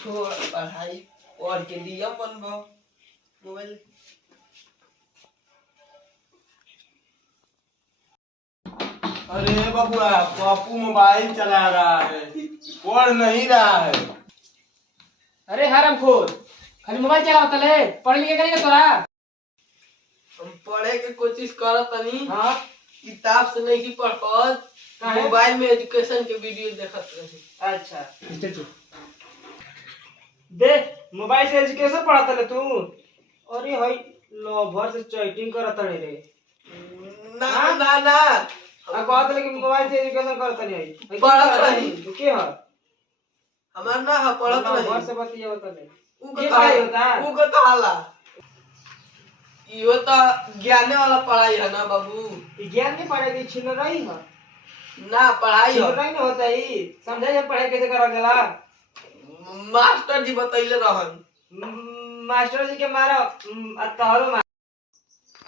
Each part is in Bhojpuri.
छोड़ पढ़ाई और के डीएम बनबो मोबाइल। अरे बबुआ, पप्पू मोबाइल चला रहा है, पढ़ नहीं रहा है। अरे हरामखोर, खाली मोबाइल चलावत ले, पढ़ लिख करेंगे तोरा। हम पढ़े के कोशिश करत तनी। हां, किताब से नहीं की पढ़ पात, मोबाइल में एजुकेशन के वीडियो देखत रही। अच्छा देख, मोबाइल से एजुकेशन पढ़त ले तू। अरे हई लवर से चैटिंग करत रे। ना ना ना, आ कहत ले कि मोबाइल से एजुकेशन करत नहीं। पढ़त रही। तू के ह? हमार ना है, पढ़त रही। लवर से बतियावत ले। ऊ ये का पढ़ाई होता? ऊ का कहाला इहो तो ज्ञाने वाला पढ़ाई है ना बाबू। विज्ञान की पढ़ाई की छिन रही है ना पढ़ाई छिन हो रही ना होता ही। समझे ये पढ़ाई कैसे करल जाला? मास्टर जी बतैले रहन। मास्टर जी के मारो तहरो मार।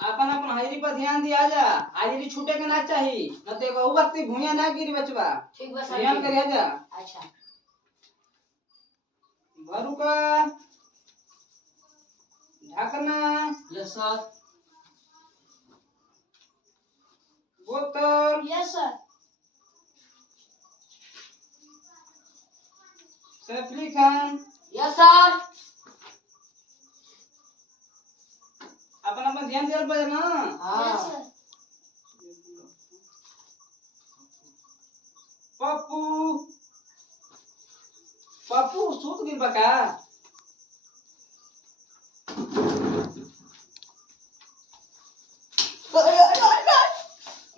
अपन अपन हाजिरी पर ध्यान दिया जा। हाजिरी छूटे के ना चाहिए, न तो बहु वक्त भूया ना गिरी बचवा। ठीक बस ध्यान करिया जा। अच्छा भरू का ढकना। यस सर। बोतल। यस सर। सैफली खान। यस सर। अपन अपन ध्यान दिया पर ना। यस सर। पप्पू पप्पू सूत गिर बका।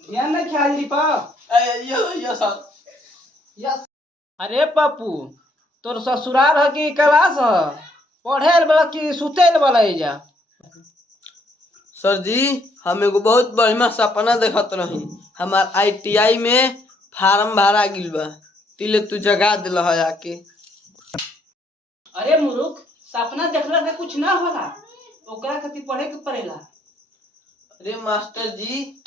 ध्यान रख हाजिरी पर। यो सर। यस। अरे पप्पू, तोर ससुराल है कि क्लास है? पढ़े वाला कि सुते वाला है जा? सर जी, हम एगो बहुत बढ़िया सपना देखत रही। हमार ITI में फार्म भरा गिल बा, तिले तू जगा दिल है आके। अरे मूर्ख, सपना देखला से कुछ ना होला, ओकरा खातिर पढ़े के पड़ेला। अरे मास्टर जी,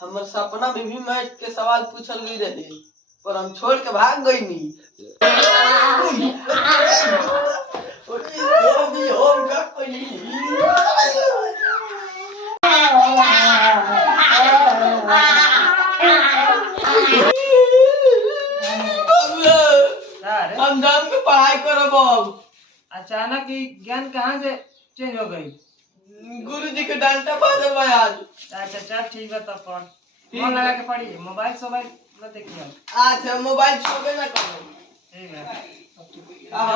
हमर सपना में भी मैथ के सवाल पूछल गई रहे, पर हम छोड़ के भाग गई नी। हम जान के पढ़ाई करब अब। अचानक ही ज्ञान कहाँ से चेंज हो गई? गुरुजी के डांटा बदल बा आज। अच्छा चल ठीक है, तब पढ़। मन लगा के पढ़िए, मोबाइल सोबाइल मत देखिए। आज हम मोबाइल छूबे ना करो। ठीक है।